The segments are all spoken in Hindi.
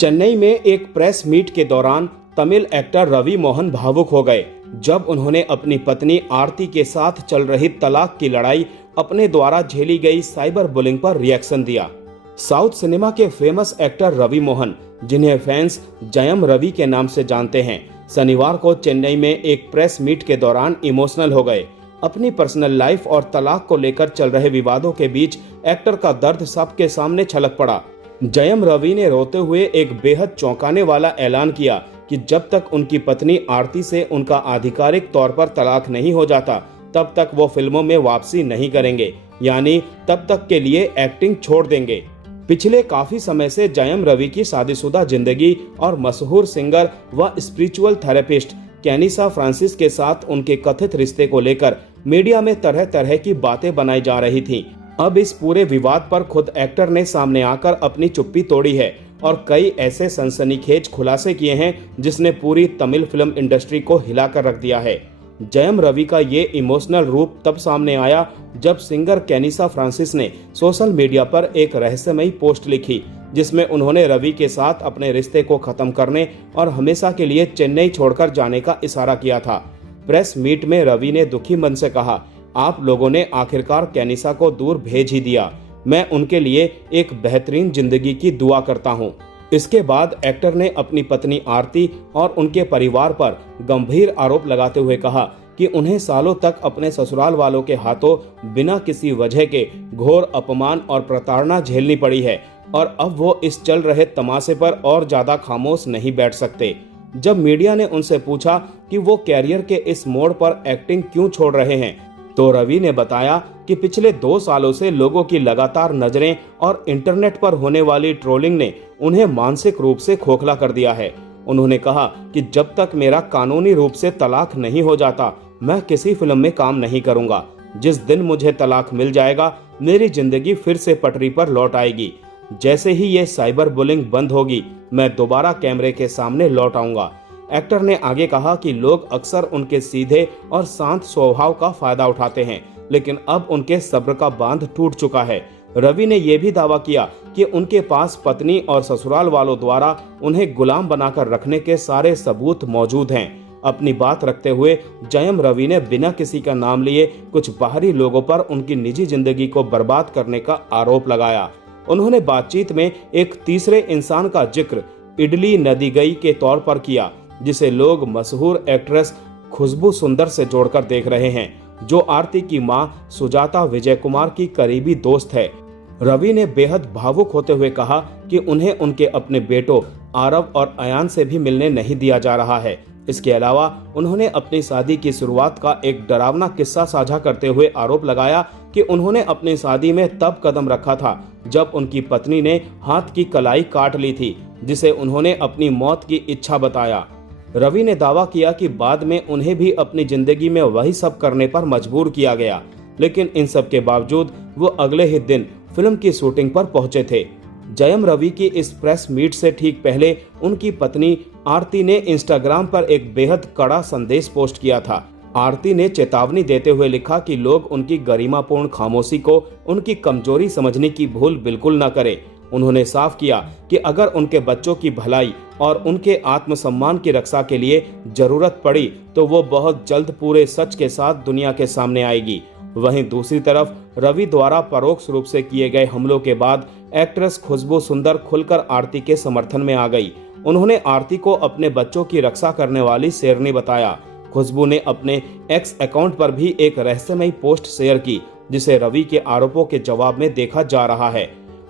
चेन्नई में एक प्रेस मीट के दौरान तमिल एक्टर रवि मोहन भावुक हो गए जब उन्होंने अपनी पत्नी आरती के साथ चल रही तलाक की लड़ाई अपने द्वारा झेली गई साइबर बुलिंग पर रिएक्शन दिया। साउथ सिनेमा के फेमस एक्टर रवि मोहन, जिन्हें फैंस जयम रवि के नाम से जानते हैं, शनिवार को चेन्नई में एक प्रेस मीट के दौरान इमोशनल हो गए। अपनी पर्सनल लाइफ और तलाक को लेकर चल रहे विवादों के बीच एक्टर का दर्द सबके सामने छलक पड़ा। जयम रवि ने रोते हुए एक बेहद चौंकाने वाला ऐलान किया कि जब तक उनकी पत्नी आरती से उनका आधिकारिक तौर पर तलाक नहीं हो जाता तब तक वो फिल्मों में वापसी नहीं करेंगे, यानी तब तक के लिए एक्टिंग छोड़ देंगे। पिछले काफी समय से जयम रवि की शादीशुदा जिंदगी और मशहूर सिंगर व स्पिरिचुअल थेरेपिस्ट कैनिसा फ्रांसिस के साथ उनके कथित रिश्ते को लेकर मीडिया में तरह तरह की बातें बनाई जा रही थीं। अब इस पूरे विवाद पर खुद एक्टर ने सामने आकर अपनी चुप्पी तोड़ी है और कई ऐसे सनसनीखेज खुलासे किए हैं जिसने पूरी तमिल फिल्म इंडस्ट्री को हिलाकर रख दिया है। जयम रवि का ये इमोशनल रूप तब सामने आया जब सिंगर कैनिसा फ्रांसिस ने सोशल मीडिया पर एक रहस्यमयी पोस्ट लिखी जिसमें उन्होंने रवि के साथ अपने रिश्ते को खत्म करने और हमेशा के लिए चेन्नई छोड़कर जाने का इशारा किया था। प्रेस मीट में रवि ने दुखी मन से कहा, आप लोगों ने आखिरकार कैनिसा को दूर भेज ही दिया। मैं उनके लिए एक बेहतरीन जिंदगी की दुआ करता हूँ। इसके बाद एक्टर ने अपनी पत्नी आरती और उनके परिवार पर गंभीर आरोप लगाते हुए कहा कि उन्हें सालों तक अपने ससुराल वालों के हाथों बिना किसी वजह के घोर अपमान और प्रताड़ना झेलनी पड़ी है और अब वो इस चल रहे तमाशे पर और ज्यादा खामोश नहीं बैठ सकते। जब मीडिया ने उनसे पूछा कि वो कैरियर के इस मोड़ पर एक्टिंग क्यों छोड़ रहे हैं, तो रवि ने बताया कि पिछले 2 सालों से लोगों की लगातार नजरें और इंटरनेट पर होने वाली ट्रोलिंग ने उन्हें मानसिक रूप से खोखला कर दिया है। उन्होंने कहा कि जब तक मेरा कानूनी रूप से तलाक नहीं हो जाता मैं किसी फिल्म में काम नहीं करूंगा। जिस दिन मुझे तलाक मिल जाएगा मेरी जिंदगी फिर से पटरी पर लौट आएगी। जैसे ही ये साइबर बुलिंग बंद होगी मैं दोबारा कैमरे के सामने लौट आऊंगा। एक्टर ने आगे कहा कि लोग अक्सर उनके सीधे और शांत स्वभाव का फायदा उठाते हैं, लेकिन अब उनके सब्र का बांध टूट चुका है। रवि ने यह भी दावा किया कि उनके पास पत्नी और ससुराल वालों द्वारा उन्हें गुलाम बनाकर रखने के सारे सबूत मौजूद हैं। अपनी बात रखते हुए जयम रवि ने बिना किसी का नाम लिए कुछ बाहरी लोगों पर उनकी निजी जिंदगी को बर्बाद करने का आरोप लगाया। उन्होंने बातचीत में एक तीसरे इंसान का जिक्र इडली नदीगई के तौर पर किया, जिसे लोग मशहूर एक्ट्रेस खुशबू सुंदर से जोड़कर देख रहे हैं, जो आरती की मां सुजाता विजय कुमार की करीबी दोस्त है। रवि ने बेहद भावुक होते हुए कहा कि उन्हें उनके अपने बेटों आरव और अयान से भी मिलने नहीं दिया जा रहा है। इसके अलावा उन्होंने अपनी शादी की शुरुआत का एक डरावना किस्सा साझा करते हुए आरोप लगाया कि उन्होंने अपनी शादी में तब कदम रखा था जब उनकी पत्नी ने हाथ की कलाई काट ली थी, जिसे उन्होंने अपनी मौत की इच्छा बताया। रवि ने दावा किया कि बाद में उन्हें भी अपनी जिंदगी में वही सब करने पर मजबूर किया गया, लेकिन इन सब के बावजूद वो अगले ही दिन फिल्म की शूटिंग पर पहुंचे थे। जयम रवि की इस प्रेस मीट से ठीक पहले उनकी पत्नी आरती ने इंस्टाग्राम पर एक बेहद कड़ा संदेश पोस्ट किया था। आरती ने चेतावनी देते हुए लिखा कि लोग उनकी गरिमापूर्ण खामोशी को उनकी कमजोरी समझने की भूल बिल्कुल न करें। उन्होंने साफ किया कि अगर उनके बच्चों की भलाई और उनके आत्मसम्मान की रक्षा के लिए जरूरत पड़ी तो वो बहुत जल्द पूरे सच के साथ दुनिया के सामने आएगी। वहीं दूसरी तरफ रवि द्वारा परोक्ष रूप से किए गए हमलों के बाद एक्ट्रेस खुशबू सुंदर खुलकर आरती के समर्थन में आ गई। उन्होंने आरती को अपने बच्चों की रक्षा करने वाली शेरनी बताया। खुशबू ने अपने एक्स अकाउंट पर भी एक रहस्यमयी पोस्ट शेयर की, जिसे रवि के आरोपों के जवाब में देखा जा रहा है।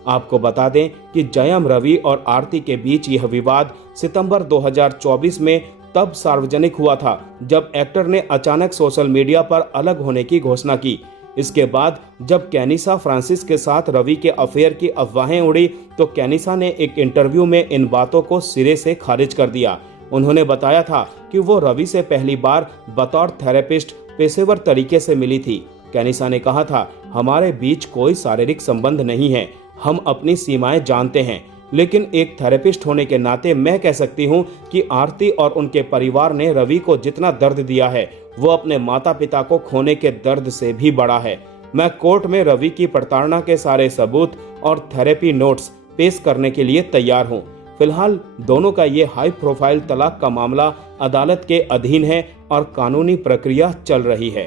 आपको बता दें कि जयम रवि और आरती के बीच यह विवाद सितंबर 2024 में तब सार्वजनिक हुआ था जब एक्टर ने अचानक सोशल मीडिया पर अलग होने की घोषणा की। इसके बाद जब कैनिसा फ्रांसिस के साथ रवि के अफेयर की अफवाहें उड़ी तो कैनिसा ने एक इंटरव्यू में इन बातों को सिरे से खारिज कर दिया। उन्होंने बताया था कि वो रवि से पहली बार बतौर थेरेपिस्ट पेशेवर तरीके से मिली थी। कैनिसा ने कहा था, हमारे बीच कोई शारीरिक संबंध नहीं है, हम अपनी सीमाएं जानते हैं, लेकिन एक थेरेपिस्ट होने के नाते मैं कह सकती हूं कि आरती और उनके परिवार ने रवि को जितना दर्द दिया है वो अपने माता पिता को खोने के दर्द से भी बड़ा है। मैं कोर्ट में रवि की प्रताड़ना के सारे सबूत और थेरेपी नोट्स पेश करने के लिए तैयार हूं। फिलहाल दोनों का ये हाई प्रोफाइल तलाक का मामला अदालत के अधीन है और कानूनी प्रक्रिया चल रही है।